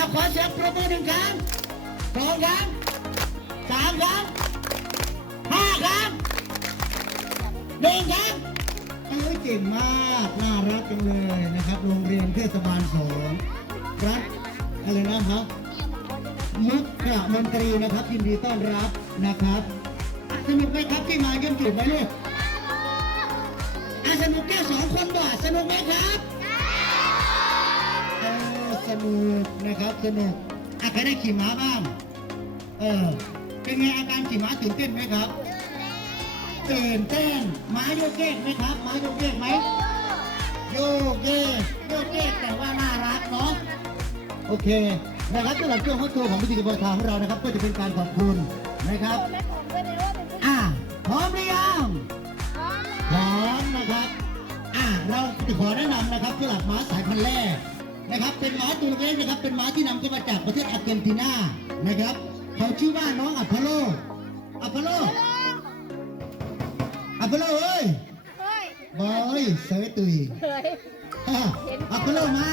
ะมาสั่นว่าอะขอเสียงปรบมือหนึ่งครั้งสองครั้งสามครั้งห้าครั้งหนึ่งครั้งเอ้ยเก่งมากน่ารักจังเลยนะครับ โรงเรียนเทศบาลสองรัฐอะไรนะครับมุกขมนตรีนะครับยินดีต้อนรับนะครับอะสนุกไหมครับที่มาเยี่ยมจุดไหมลูกอะสนุกแค่สองคนบ่สนุกไหมครับเออส นุกนะครับสนุกอะใครได้ขี่ม้าบ้าง เออ เป็นไงอาการขี่ม้าตื่นเต้นไหมครับ ตื่นเต้น ม้าโยกเยกไหมครับ ม้าโยกเยกไหมโยกเยกโยกเยกแต่ว่าน่ารักเนาะ โอเค นะครับสำหรับช่วงพักตัวของพิธีกรรมทางของเรานะครับ ก็จะเป็นการขอบคุณนะครับ อ่าพร้อมหรือยังพร้อมนะครับ อ่าเราจะขอแนะนำนะครับสำหรับม้าสายพันธุ์แรก นะครับเป็นม้าตัวเล็กๆนะครับ เป็นม้าที่นำเข้ามาจากประเทศอาร์เจนตินานะครับเขาชื่อว่าน้องอัพโลอัพโลอัพโลเอ้ยบอยเสยตุยอะอัพโลมา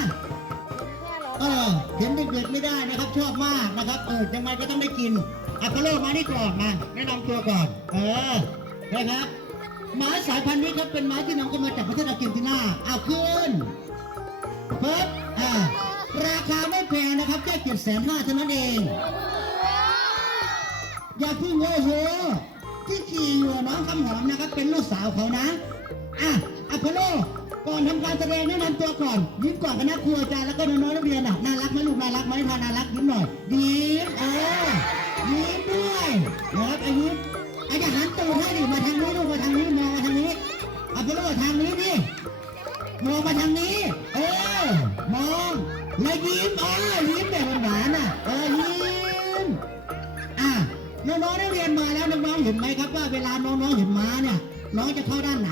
เออเห็นเด็กๆไม่ได้นะครับชอบมากนะครับเออยังไงก็ต้องได้กินอัพโลมานี่ก่อนมาแนะนำตัวก่อน เออนะครับหมาสายพันธุ์นี้ครับเป็นหมาที่นำเข้ามาจากประเทศอาร์เจนตินาเอาขึ้นเพิ่มอ่า ราคาไม่แพงนะครับแค่เจ็ดแสนห้าเท่านั้นเอง อย่าเพิ่งโอ้โหที่ขี่อยู่น้องคำหอมนะครับ เป็นลูกสาวเขานะ อะอัพโลก่อนทำการแสดงแนะนำตัวก่อน ยิ้มก่อนคณะครูอาจารย์แล้วก็น้องๆนักเรียนอะน่ารักไหมลูกน่ารักไหมทาน่ารักยิ้มหน่อยยิ้มเออยิ้มด้วยนะครับไอ้ยิ้มไอ้จะหันตูดให้ดิมาทางนี้ลูกมาทางนี้มองมาทางนี้อัพโลทางนี้นี่มองมาทางนี้ เออมอง แล้วยิ้มเออยิ้มแบบหวานๆอะเออยิ้มอะน้องๆได้เรียนมาแล้วน้องๆเห็นไหมครับว่าเวลาน้องๆเห็นม้าเนี่ยน้องจะเข้าด้านไหน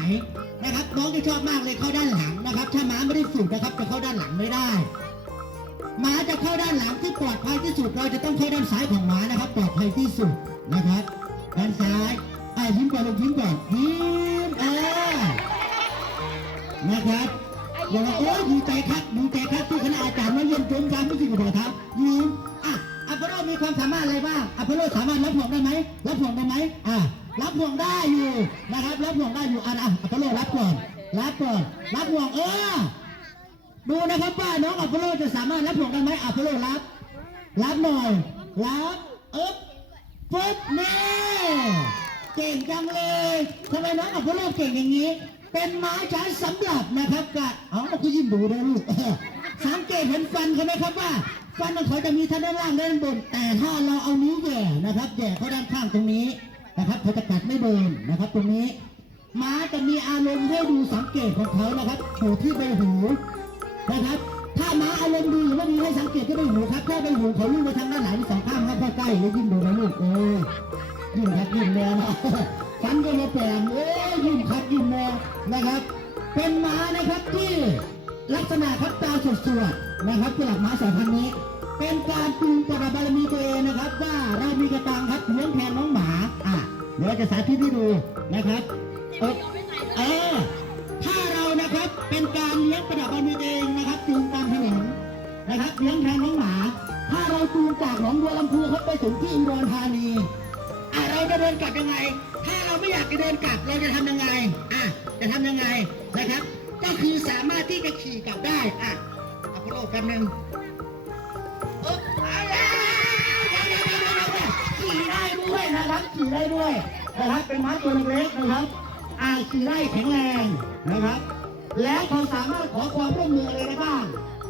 นะครับ น้องจะชอบมากเลยเข้าด้านหลังนะครับ ถ้าม้าไม่ได้ฝึกนะครับจะเข้าด้านหลังไม่ได้ม้าจะเข้าด้านหลังที่ปลอดภัยที่สุด เราจะต้องเข้าด้านซ้ายของม้านะครับ ปลอดภัยที่สุดนะครับ ด้านซ้ายอะยิ้มก่อนลูกยิ้มก่อนยิ้มเออนะครับ อย่าว่าโอ้ยดีใจครับดีใจครับที่คณะอาจารย์มาเยี่ยมชมการพิธีกรรมครับยิ้มอะอัพโลมีความสามารถอะไรบ้างอัพโลสามารถรับห่วงได้ไหมรับห่วงได้ไหมอะรับห่วงได้อยู่นะครับ รับห่วงได้อยู่อะอะอัพโลรับก่อนรับก่อนรับห่วงเออดูนะครับว่าน้องอัพโลจะสามารถรับห่วงได้ไหมอัพโลรับรับหน่อยรับอึ๊บปึ๊บเนี่เก่งจังเลยทำไมน้องอัพโลเก่งอย่างนี้ เป็นม้าใช้สำหรับนะครับกะเอาเราคือยิ้มดูนะลูกสังเกตเห็นฟันเขาไหมครับว่า ฟันของเขาจะมีทั้งด้านล่างและด้านบน แต่ถ้าเราเอานิ้วแย่นะครับแย่เข้าด้านข้างตรงนี้นะครับเขาจะกัดไม่โดนนะครับ ตรงนี้ม้าจะมีอารมณ์ให้ดูสังเกตของเขานะครับอยู่ที่ใบหูนะครับ ถ้าม้าอารมณ์ดีหรือไม่ดีให้สังเกตที่ใบหูครับถ้าใบหูเขาวิ่งไปทางด้านหลังสองข้างครับใกล้แล้วยิ้มดูนะลูกเออยิ้มครับยิ้มแมวนะ ฟันก็มาแปลงเอ้ยยิ้มครับยิ้มแมนะครับ เป็นม้านะครับที่ลักษณะครับตาสดๆนะครับสำหรับม้าสายพันธุ์นี้ เป็นการปรุงประบารมีตัวเองนะครับ ว่าเรามีกระตังครับเลี้ยงแทนน้องหมาอะเดี๋ยวจะสาธิตให้ดูนะครับเออเออถ้าเรานะครับเป็นการเลี้ยงประดับบารมีตัวเองนะครับจูงตามถนนนะครับเลี้ยงแทนน้องหมา ถ้าเราจูงจากหนองบัวลำพูเขาไปถึงที่อุดรธานี เราจะเดินกลับยังไง ถ้าเราไม่อยากจะเดินกลับเราจะทำยังไง อะ จะทำยังไงนะครับ ก็คือสามารถที่จะขี่กลับได้ อะอัพโลกันหนึ่งขี่ได้ด้วยนะครับ ขี่ได้ด้วยนะครับ เป็นม้าตัวเล็กนะครับ อ่าขี่ได้แข็งแรงนะครับ แล้วเขาสามารถขอความร่วมมืออะไรได้บ้าง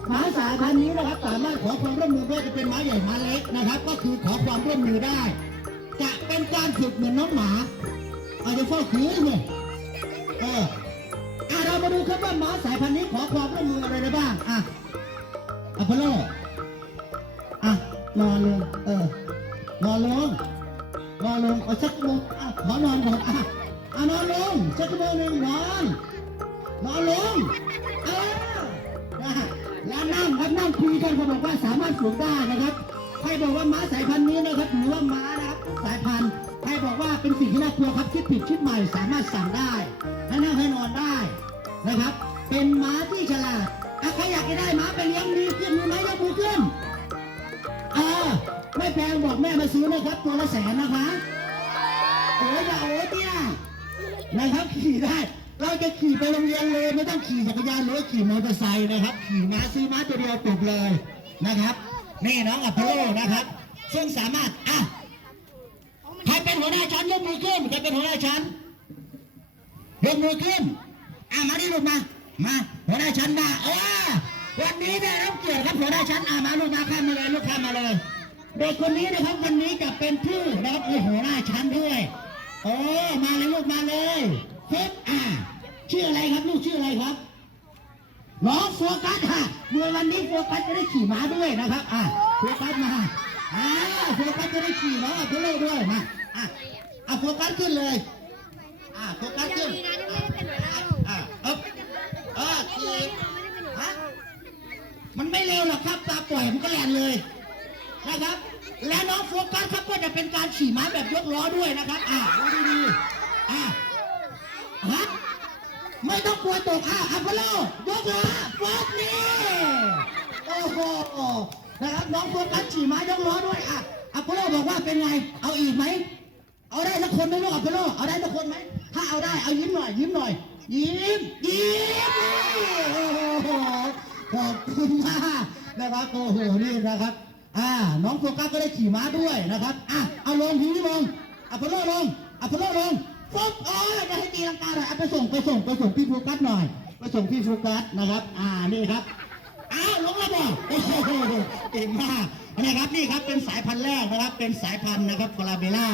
หมาสายพันธุ์นี้นะครับสามารถขอความร่วมมือได้วยจะเป็นหมาใหญ่หมาเล็กนะครับ ก็คือขอความร่วมมือได้ การฝึกเหมือนน้องหมาอาจจะเฝ้าคืนเลยเอออะเรามาดูครับว่าหมาสายพันธุ์นี้ขอความร่วมมืออะไรได้บ้าง อะอัพโลอะนอนลงเออนอนลงนอนลงเอาสักโมงอะขอนอนก่อนอะอะนอนลงสักโมงหนึ่งนอนนอนลงเออนะแล้วนั่งครับนั่งคุยกันเขาบอกว่าสามารถฝึกได้นะครับใครบอกว่าม้าสายพันธุ์นี้นะครับหรือว่าม้านะครับสายพันธุ์ เป็นสิ่งที่น่ากลัวครับคิดผิดคิดใหม่สามารถสั่งได้ให้นั่งให้นอนได้นะครับ เป็นม้าที่ฉลาดอะใครอยากจะได้ม้าไปเลี้ยงมีขึ้นมีไหมยกมือขึ้นเออไม่แพงบอกแม่มาซื้อนะครับตัวละแสนนะคะโอ้ยอย่าโอ้ยเนี่ยนะครับขี่ได้เราจะขี่ไปโรงเรียนเลยไม่ต้องขี่จักรยานหรือขี่มอเตอร์ไซค์นะครับ ขี่ม้าซื้อม้าตัวเดียวจบเลยนะครับนี่น้องอัพโพโลนะครับ ซึ่งสามารถอะ วหน้าชั้นยกมือขึ้นใครเป็นหัวหน้าชั้นยกมือขึ้นอะมาดิลูกมา มาหัวหน้าชั้นมาเออวันนี้ได้รับเกียรติครับหัวหน้าชั้นอะมาลูกมาข้ามมาเลยลูกข้ามมาเลยเด็กคนนี้นะครับวันนี้จะเป็นผู้นะครับเป็นหัวหน้าชั้นด้วยโอ้มาเลยลูกมาเลยเฟบอะชื่ออะไรครับลูกชื่ออะไรครับน้องโฟกัสค่ะเมื่อวันนี้โฟกัสจะได้ขี่ม้าด้วยนะครับ อะโฟกัสมาอ่าโฟกัสจะได้ขี่น้องอัพโพโลด้วยมา อะอะโฟกัสขึ้นเลย อะโฟกัสยัขึ้งนดีนะยังไม่ได้เป็นหัวหน้าอะเอ๊บเออขี่ไม่ได้เป็นหัวหฮะน้ามันไม่เร็วหรอกครับตาปล่อยมันก็แล่นเลยนะครับ และน้องโฟกัสครับก็จะเป็นการขี่ม้าแบบยกล้อด้วยนะครับ อะดูดีๆอะฮะไม่ต้องกลัวตกอะอัพโพโลยกล้อฟอบนี่โอ้โหนะครับน้องโฟกัสขี่ม้ายกล้อด้วยอะอัพโพโลบอกว่าเป็นไง เอาอีกไหม เอาได้สักคนไหมลูกอัพโพโลเอาได้สักคนไหมถ้าเอาได้เอายิ้มหน่อยยิ้มหน่อย ยิ้มยิ้มโอ้โหขอบคุณมากนะครับโอ้โหนี่นะครับอ่าน้องโฟกัสก็ได้ขี่ม้าด้วยนะครับอะเอาลงทีนี้ลงอัพโพโลลงอัพโพโลลงปุ๊บโอ๋อจะให้ตีลังกาหน่อยเอาไปส่งไปส่งไปส่งพี่โฟกัสหน่อยไปส่งพี่โฟกัสนะครับ อ่านี่ครับอ้าวลงแล้วบอกโอ้โหเก่งมากนะครับนี่ครับเป็นสายพันธุ์แรกนะครับเป็นสายพันธุ์นะครับฟลาเบล่า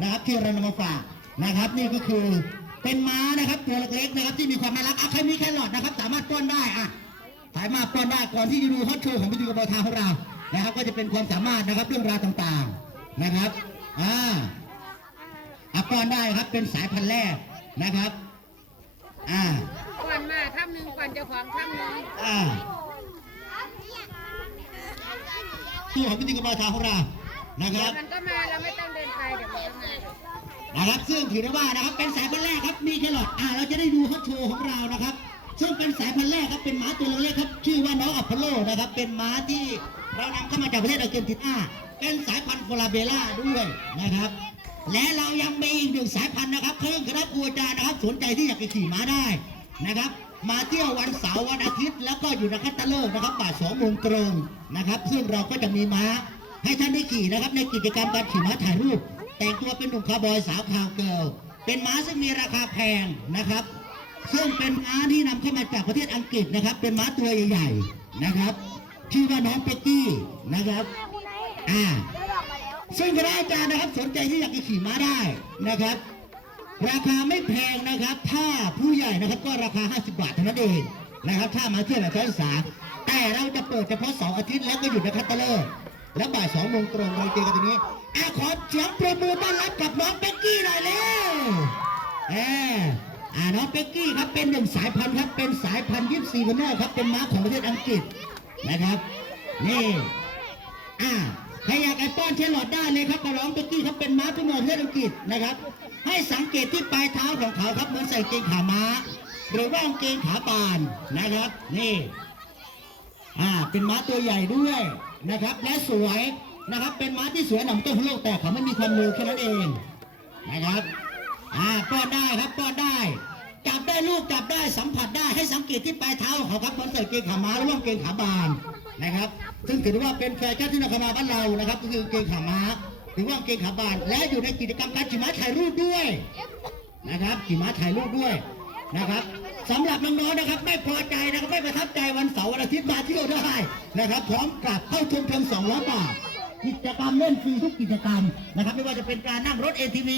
นะครับที่เรานำมาฝากนะครับ นี่ก็คือเป็นม้านะครับตัวเล็กๆนะครับ ที่มีความน่ารักอะใครมีแครอทนะครับ สามารถป้อนได้อะสามารถป้อนได้ก่อนที่จะดูฮอตโชว์ของพิธีกรรมทางของเรานะครับ ก็จะเป็นความสามารถนะครับเรื่องราวต่างๆนะครับอ่าอะป้อนได้ครับเป็นสายพันธุ์แรกนะครับอ่าก่อนมาข้ามหนึ่งก่อนเจ้าของข้ามหนึ่งอ่าที่ของพิธีกรรมทางของเรา นะครับมันก็มาเราไม่ต้องเดินไปเดี๋ยวมันก็มานะครับซึ่งถือได้ว่านะครับ เป็นสายพันธุ์แรกครับมีแครอทอ่าเราจะได้ดูฮอตโชว์ของเรานะครับ ซึ่งเป็นสายพันธุ์แรกครับเป็นม้าตัวเล็กครับชื่อว่าน้องอัพโพโลนะครับ เป็นม้าที่เรานำเข้ามาจากประเทศอาร์เจนตินาเป็นสายพันธุ์ฟลาเบล่าด้วยนะครับ และเรายังมีอีกหนึ่งสายพันธุ์นะครับเพิ่งคณะครูอาจารย์นะครับ สนใจที่อยากไปขี่ม้าได้นะครับมาเที่ยววันเสาร์วันอาทิตย์ แล้วก็อยู่ในคัตเตอร์เลิกนะครับบ่ายสองโมงตรงนะครับ ซึ่งเราก็จะมีม้า ให้ท่านได้ขี่นะครับในกิจกรรมการขี่ม้าถ่ายรูป แต่งตัวเป็นหนุ่มคาวบอยสาวคาวเกิลเป็นม้าซึ่งมีราคาแพงนะครับ ซึ่งเป็นม้าที่นำเข้ามาจากประเทศอังกฤษนะครับ เป็นม้าตัวใหญ่ๆนะครับชื่อว่าน้องเป็กกี้นะครับอ่าซึ่งคณะอาจารย์นะครับสนใจที่อยากจะขี่ม้าได้นะครับ ราคาไม่แพงนะครับ ถ้าผู้ใหญ่นะครับก็ราคา 50 บาทเท่านั้นเองนะครับ ถ้ามาเที่ยวแบบนักศึกษา แต่เราจะเปิดเฉพาะเสาร์อาทิตย์แล้วก็หยุดในคัตเตอร์เลิก และบ่ายสองโมงตรงเราเจอกันตรงนี้อะขอเสียงประมือต้อนรับกับน้องเป็กกี้หน่อยเร็วเอออ่าน้องเป็กกี้ครับเป็นหนึ่งสายพันธุ์ครับเป็นสายพันธุ์ยิปซีวันเนอร์ครับเป็นม้าของประเทศอังกฤษนะครับนี่อ่าใครอยากไอป้อนเชลลอดได้เลยครับกระร้องเบกกี้ครับเป็นม้าที่มาประเทศอังกฤษนะครับ ให้สังเกตที่ปลายเท้าของเขาครับเหมือนใส่เกงขาม้า หรือว่ากางเกงขาบานนะครับ นี่อ่าเป็นม้าตัวใหญ่ด้วย นะครับ และสวยนะครับ เป็นม้าที่สวยหนำต้นของโลกแต่เขาไม่มีความเร็วแค่นั้นเองนะครับอ่าป้อนได้ครับป้อนได้ จับได้ลูกจับได้สัมผัสได้ให้สังเกตที่ปลายเท้าเขาครับเหมือนใส่เกงขาม้าหรือว่ากางเกงขาบานนะครับ ซึ่งถือว่าเป็นแฟชั่นที่นำเข้ามาบ้านเรานะครับ ก็คือกางเกงขาม้าหรือว่ากางเกงขาบาน และอยู่ในกิจกรรมการขี่ม้าถ่ายรูปด้วยนะครับขี่ม้าถ่ายรูปด้วยนะครับ สำหรับน้องๆนะครับ ไม่พอใจนะครับไม่ประทับใจวันเสาร์วันอาทิตย์มาเที่ยวได้นะครับ พร้อมกับเข้าชมเพียง200บาทกิจกรรมเล่นฟรีทุกกิจกรรมนะครับ ไม่ว่าจะเป็นการนั่งรถ ATV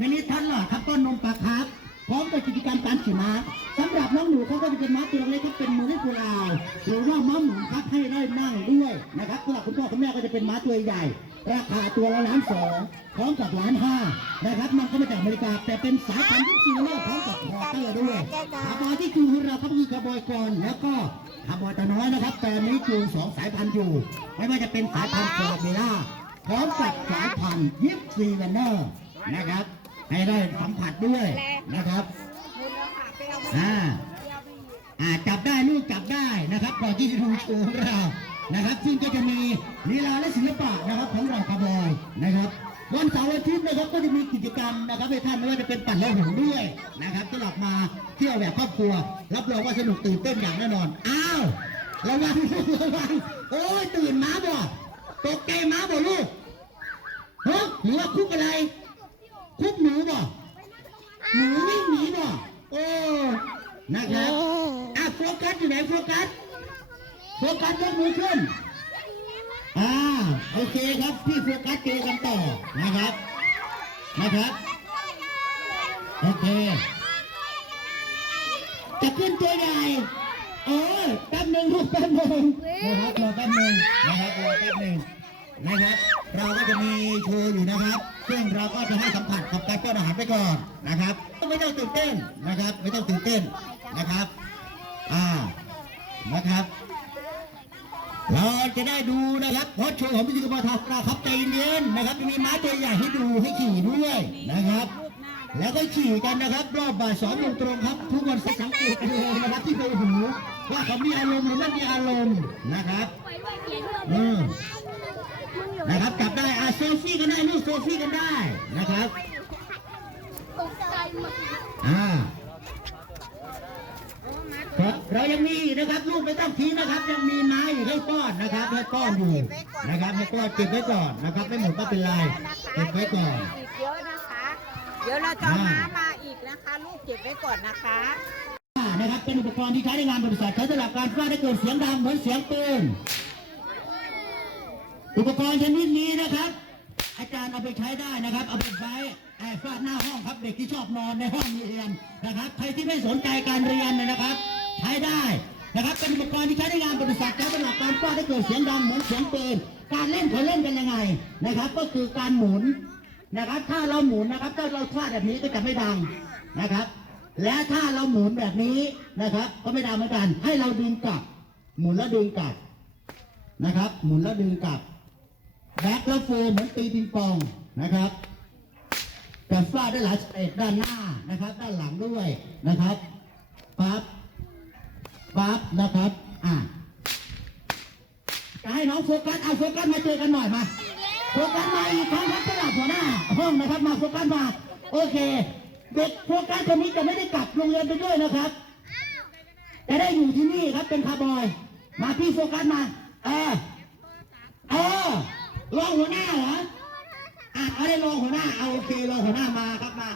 มินิทันหลอดครับต้นนมปลาครับพร้อมกับกิจกรรมการขี่ม้าสำหรับน้องหนูเขาก็จะเป็นม้าตัวเล็กครับเป็นมือให้กุลาวหรือว่าม้าหมุนครับให้ได้นั่งด้วยนะครับสำหรับคุณพ่อคุณแม่ก็จะเป็นม้าตัวใหญ่ ราคาตัวละล้านสองพร้อมกับล้านห้านะครับนำเข้ามาจากอเมริกา แต่เป็นสายพันธุ์ที่ซีโร่พร้อมกับพอเตอร์ด้วยคาร์บอยที่จูงของเราครับคือคาร์บอยกรแล้วก็คาร์บอยตาน้อยนะครับแต่อันนี้จูงสองสายพันธุ์อยู่ ไม่ว่าจะเป็นสายพันธุ์โคลาเบล่าพร้อมกับสายพันธุ์ยิปซีแวนเนอร์นะครับให้ได้สัมผัสด้วยนะครับอ่าอ่าจับได้ลูกจับได้นะครับก่อนที่จะดูโชว์ของเรา นะครับซึ่งก็จะมีลีลาและศิลปะนะครับของเราคาร์บอยนะครับ วันเสาร์อาทิตย์นะครับก็จะมีกิจกรรมนะครับให้ท่านไม่ว่าจะเป็นปั่นและหงด้วยนะครับสำหรับมาเที่ยวแบบครอบครัว รับรองว่าสนุกตื่นเต้นอย่างแน่นอนอ้าวระวังระวังโอ้ยตื่นม้าบ่ตกใจม้าบ่ลูกฮะหรือว่าคุกอะไร คุกหนูบ่หนูวิ่งหนีบ่โอ้นะครับอะโฟกัสอยู่ไหนโฟกัส โฟกัสยกมือขึ้น อ่า โอเคครับ พี่โฟกัสเจอกันต่อนะครับ นะครับ โอเค จะขึ้นตัวใหญ่เออแป๊บหนึ่งลูกแป๊บหนึ่งนะครับรอแป๊บหนึ่งนะครับรอแป๊บหนึ่งนะครับ เราก็จะมีโชว์อยู่นะครับ ซึ่งเราก็จะให้สัมผัสกับการป้อนอาหารไปก่อนนะครับ ไม่ต้องตื่นเต้นนะครับ ไม่ต้องตื่นเต้นนะครับ อ่า นะครับ เราจะได้ดูนะครับเพราะโชว์ของพิธีกรรมทางเราครับใจเย็นๆนะครับจะมีม้าตัวใหญ่ให้ดูให้ขี่ด้วยนะครับ แล้วก็ขี่กันนะครับ รอบบ่ายสองโมงตรงครับ ทุกวันสังเกตกันเลยนะครับที่ใบหูว่าเขามีอารมณ์หรือไม่มีอารมณ์นะครับอืมนะครับจับได้อาเซลฟี่กันได้ลูกเซลฟี่กันได้นะครับอ่า ครับเรายังมีอีกนะครับลูกไม่ต้องทิ้งนะครับ ยังมีไม้อีกให้ก้อนนะครับให้ก้อนอยู่นะครับให้ก้อนเก็บไว้ก่อนนะครับไม่หมดก็เป็นไรเก็บไว้ก่อนอีกเยอะนะคะ เดี๋ยวเราจะเอาม้ามาอีกนะคะ ลูกเก็บไว้ก่อนนะคะนะครับเป็นอุปกรณ์ที่ใช้ในงานบริษัทใช้สำหรับการฟาดให้เกิดเสียงดังเหมือนเสียงปืนอุปกรณ์ชนิดนี้นะครับ อาจารย์เอาไปใช้ได้นะครับ เอาไปใช้แอบฟาดหน้าห้องครับเด็กที่ชอบนอนในห้องเรียนนะครับ ใครที่ไม่สนใจการเรียนเนยนะครับ ใช้ได้นะครับเป็นอุปกรณ์ที่ใช้ในงานบริษัทใช้สำหรับการฟาดให้เกิดเสียงดังเหมือนเสียงปืนการเล่นเขาเล่นกันยังไงนะครับ ก็คือการหมุนนะครับ ถ้าเราหมุนนะครับ ถ้าเราฟาดแบบนี้ก็จะไม่ดังนะครับ และถ้าเราหมุนแบบนี้นะครับ ก็ไม่ดังเหมือนกัน ให้เราดึงกลับ หมุนแล้วดึงกลับนะครับ หมุนแล้วดึงกลับแบ็คแล้วโฟร์เหมือนตีปิงปองนะครับจะฟาดได้หลายสเตจด้านหน้านะครับ ด้านหลังด้วยนะครับปั๊บ ปั๊บนะครับ อะจะให้น้องโฟกัสเอาโฟกัสมาเจอกันหน่อยมาโฟกัสมาอีกครั้งครับสำหรับหัวหน้าห้องนะครับมาโฟกัสมา โอเค เด็กโฟกัสคนนี้จะไม่ได้กลับโรงเรียนไปด้วยนะครับจะได้อยู่ที่นี่ครับเป็นคาร์บอย มาพี่โฟกัสมา เออเออรองหัวหน้าเหรออะเอาได้รองหัวหน้าเอาโอเครองหัวหน้ามาครับมา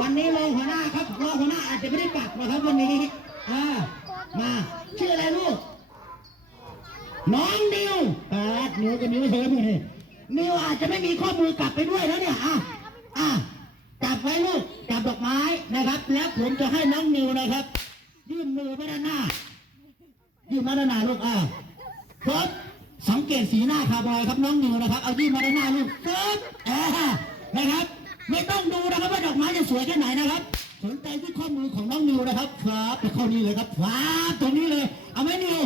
วันนี้รองหัวหน้าครับรองหัวหน้าอาจจะไม่ได้กลับนะครับวันนี้อ่า มาชื่ออะไรลูกน้องนิวแปดนิวกับนิวเฮิร์นนี่นิวอาจจะไม่มีข้อมือกลับไปด้วยแล้วเนี่ยอะอะจับไว้ลูกจับดอกไม้นะครับ แล้วผมจะให้น้องนิวนะครับ ยื่นมือไปด้านหน้า ยื่นมาด้านหน้าลูกอะครับสังเกตสีหน้าคาร์บอยครับน้องนิวนะครับ เอายื่นมาด้านหน้าลูกครับอ่านะครับ ไม่ต้องดูนะครับว่าดอกไม้จะสวยแค่ไหนนะครับ สนใจที่ข้อมือของน้องนิวนะครับครับไปข้อนี้เลยครับครับตรงนี้เลย เอาไหมนิว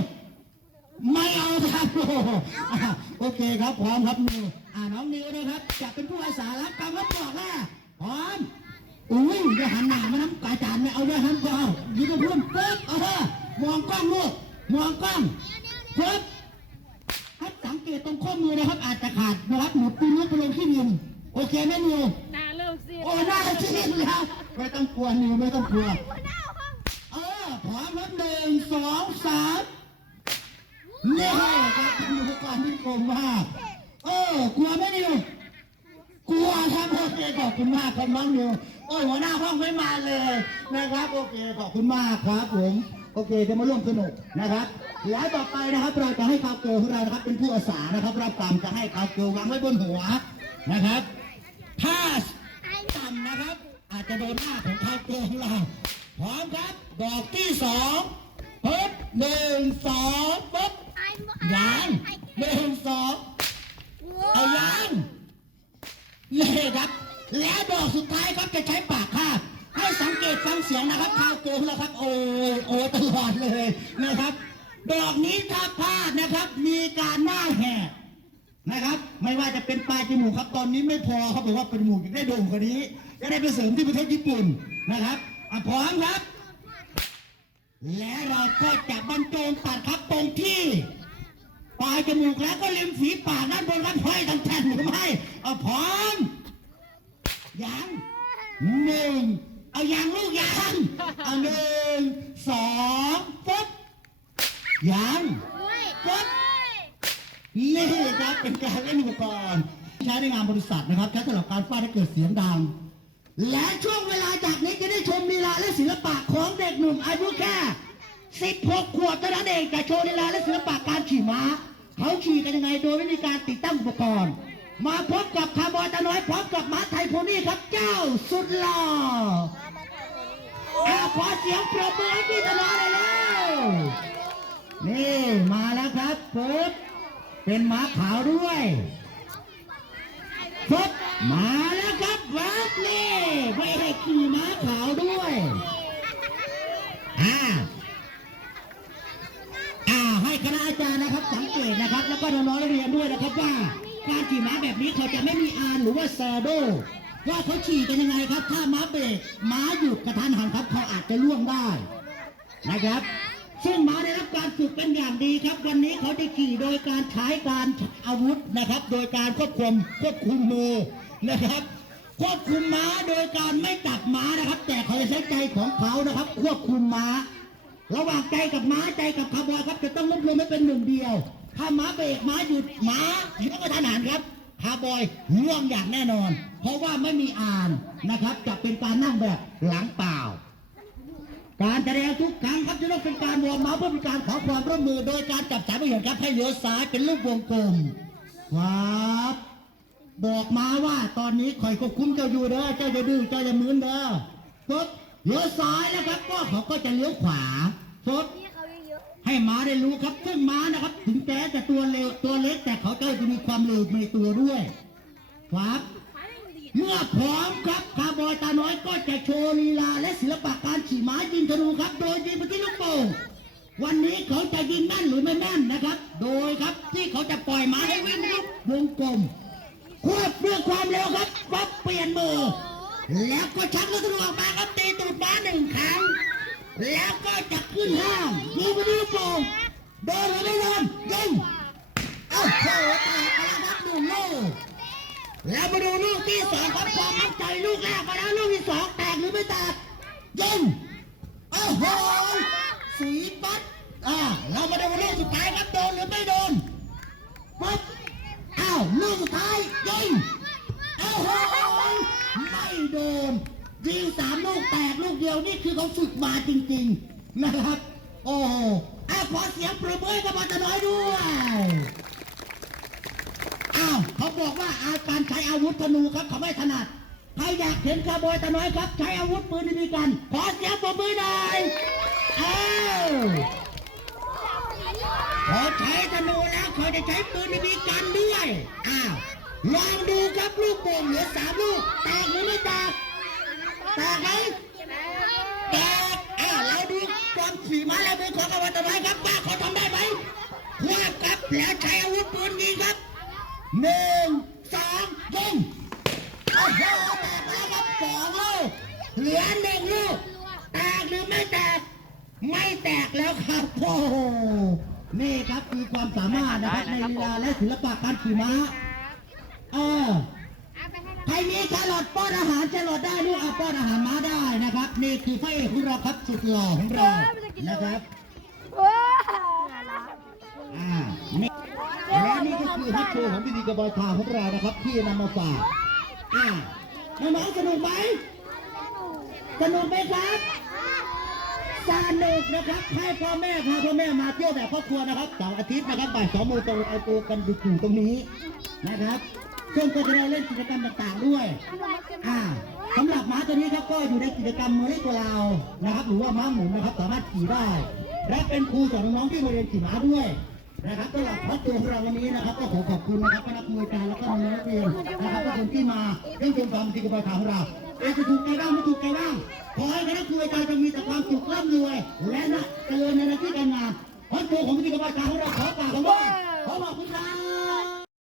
ไม่เอาครับโอ้โหอะโอเคครับพร้อมครับนิวอ่าน้องนิวนะครับ จะเป็นผู้อาสารับกรรมรับบอกนะพร้อมอุ้ยอย่าหันหน้ามาน้ำกาจานไม่เอาด้วยหันก็เอายืนตรงพื้นปึ๊บเออมองกล้องลูกมองกล้องปึ๊บครับสังเกตตรงข้อมือนะครับ อาจจะขาดนะครับหนูปีนลุกไปลงที่ดินโอเคไหมนิว เริ่มเสียโอ้หน้าซีดแล้วไม่ต้องกลัวนิวไม่ต้องกลัว เออพร้อมแล้วหนึ่งสองสามนี่ครับเป็นอุปกรณ์ที่กงมากเออกลัวไหมนิวกลัวครับโอเคขอบคุณมากครับน้องนิวโอ้ยหัวหน้าห้องไม่มาเลยนะครับ โอเคขอบคุณมากครับผมโอเคจะมาร่วมสนุกนะครับแล้วต่อไปนะครับ เราจะให้คาวเกิลของเรานะครับเป็นผู้อาสานะครับรับกรรมจะให้คาวเกิลวางไว้บนหัวนะครับถ้าต่ำนะครับ อา จะโดนหน้าของคาวเกิลของเราพร้อมครับ ดอกที่สองปึ๊บหนึ่งสองปึ๊บยางหนึ่งสองเอายางเลยครับ และดอกสุดท้ายครับจะใช้ปากคาบให้สังเกตฟังเสียงนะครับข้าวโกงแล้วครับ โอ้ยโอ้ตลอดเลยนะครับดอกนี้ถ้าพลาดนะครับ มีการหน้าแหกนะครับ ไม่ว่าจะเป็นปลายจมูกครับ ตอนนี้ไม่พอเขาบอกว่าเป็นจมูกยังได้โด่งกว่านี้ จะได้ไปเสริมที่ประเทศญี่ปุ่นนะครับอะพร้อมครับ และเราก็จะบรรจงตัดครับตรงที่ปลายจมูกแล้วก็ริมฝีปากด้านบนรับห้อยทั้งแท่นหรือไม่เอาพร้อมยังหนึ่งเอายังลูกยังเอาหนึ่งสองปุ๊บยังปุ๊บนี่ครับเป็นการเล่นอุปกรณ์ ใช้ในงานบริษัทนะครับใช้สำหรับการฟาดให้เกิดเสียงดัง และช่วงเวลาจากนี้จะได้ชมลีลาและศิลปะของเด็กหนุ่มอายุแค่ 16 ขวบเท่านั้นเองจะโชว์ลีลาและศิลปะการขี่ม้า เขาขี่กันยังไงโดยไม่มีการติดตั้งอุปกรณ์ มาพบกับคาร์บอยตาน้อยพร้อมกับม้าไทยโพนี่ครับเจ้าสุดหล่ออขอเสียงปรบมือให้พี่ตาน้อยเลยแล้วนี่มาแล้วครับปุ๊บเป็นม้าขาวด้วย ปุ๊บมาแล้วครับวับนี่ไม่ให้ขี่ม้าขาวด้วยอ่าอ่าให้คณะอาจารย์นะครับสังเกตนะครับ แล้วก็น้องๆนักเรียนด้วยนะครับว่าการขี่ม้าแบบนี้เขาจะไม่มีอานหรือว่าแซโดว่าเขาขี่กันยังไงครับ ถ้าม้าเบรกม้าหยุดกระทันหันครับเขาอาจจะล่วงได้นะครับ ซึ่งม้าได้รับการ ฝึกเป็นอย่างดีครับ วันนี้เขาจะขี่โดยการใช้การอาวุธนะครับ โดยการควบคุมควบคุมมือนะครับควบคุมม้าโดยการไม่จับม้านะครับ แต่เขาจะใช้ใจของเขานะครับ ควบคุมม้า ระหว่างใจกับม้าใจกับคาร์บอยครับ จะต้องรวบรวมให้เป็นหนึ่งเดียว ถ้าม้าเบรกม้าหยุดม้าหยุดกระทันหันครับคาร์บอยล่วงอย่างแน่นอน เพราะว่าไม่มีอ่านนะครับ จะเป็นการนั่งแบบหลังเปล่า การแสดงทุกครั้งครับจะต้องเป็นการวอร์มเมาส์เพื่อเป็นการขอความร่วมมือโดยการจับสายประโยชน์ครับให้เลี้ยวซ้ายเป็นรูปวงกลมครับบอกมาว่าตอนนี้คอยควบคุมเจ้าอยู่เด้อเจ้าจะดื้อเจ้าจะมืนเด้อปุ๊บเลี้ยวซ้ายนะครับก็เขาก็จะเลี้ยวขวาปุ๊บให้ม้าได้รู้ครับซึ่งม้านะครับ ถึงแม้จะตัวเร็วตัวเล็กแต่เขาก็จะมีความเร็วในตัวด้วยครับ เมื่อพร้อมครับคาร์บอยตาน้อยก็จะโชว์ลีลาและศิลปะการขี่ม้ายิงธนูครับ โดยยิงไปที่ลูกโป่งวันนี้เขาจะยิงแม่นหรือไม่แม่นนะครับ โดยครับที่เขาจะปล่อยม้าให้วิ่งลูกวงกลมควบด้วยความเร็วครับปั๊บเปลี่ยนมือแล้วก็ชักลูกธนูออกมาครับตีตูดม้าหนึ่งครั้ง แล้วก็จะขึ้นห้างยิงไปที่ลูกโป่งโดนหรือไม่โดนยิงเอ้าโหแตกไปแล้วครับหนึ่งลูก แล้วมาดูลูกที่สองครับความมั่นใจลูกแรกมาแล้วลูกที่สองแตกหรือไม่แตกยิงโอ้โหสีปัดอ่าเรามาดูลูกสุดท้ายครับโดนหรือไม่โดนปั๊บอ้าวลูกสุดท้ายยิงโอ้โหไม่โดนยิงสาม ลูกแตกลูกเดียวนี่คือเขาฝึกมาจริงๆนะครับ โอ้โหอะขอเสียงปรบมือให้กับมาตาน้อยด้วยอ้าวเขาบอกว่าอาการใช้อาวุธธนูครับเขาไม่ถนัดใครอยากเห็นคาบอยตาน้อยครับ ใช้อาวุธปืนดีกัน ขอเสียงปรบมือหน่อยอ้าวพอใช้ธนูแล้วเขาจะใช้ปืนดีกันด้วยอ้าวลองดูครับลูกโป่งเหลือสามลูกแตกหรือไม่แตก แตกไหมแตกอ้าเราดูความขี่ม้าและมือของคาร์บอยตาน้อยครับว่าเขาทำได้ไหมควบครับแล้วใช้อาวุธปืนยิงครับหนึ่งสองยิงโอ้โหแตกแล้วครับสองลูกเหลือหนึ่งลูกแตกหรือไม่แตก ไม่แตกแล้วครับโอ้โหนี่ครับคือความสามารถนะครับในลีลาและศิลปะการขี่ม้าเออ ใครมีแครอทป้อนอาหารแครอทได้ลูกเอาป้อนอาหารม้าได้นะครับ นี่คือพระเอกของเราครับสุดหล่อของเรานะครับอ่านี่และนี่ก็คือฮัตโชว์ของพิธีกรบอยทาวของเรานะครับ ที่นำมาฝากอ่าน้องๆสนุกไหมสนุกไหมครับสนุกนะครับให้พ่อแม่พาพ่อแม่มาเที่ยวแบบครอบครัวนะครับเสาร์อาทิตย์นะครับบ่ายสองโมงตรงเอาตัวกันอยู่ตรงนี้นะครับ ซึ่งก็จะได้เล่นกิจกรรมต่างๆด้วย อ่าสำหรับม้าตัวนี้ครับก็อยู่ในกิจกรรมเมล็ดตัวเรานะครับ หรือว่าม้าหมุนนะครับ สามารถขี่ได้ และเป็นครูสอนน้องๆที่มาเรียนขี่ม้าด้วยนะครับสำหรับครอบครัวของเราวันนี้นะครับ ก็ขอขอบคุณนะครับคณะผู้บริการและก็น้องนักเรียนนะครับทุกคนที่มาเยี่ยมชมความดีกับข่าของเราเอะจะถูกใจบ้างไม่ถูกใจบ้างขอให้คณะผู้บริการจะมีแต่ความสุขร่ำรวยและนะเจริญในหน้าที่การงานครอบครัวของพิธีกรรมการของเราขอกล่าวคำว่าขอบคุณ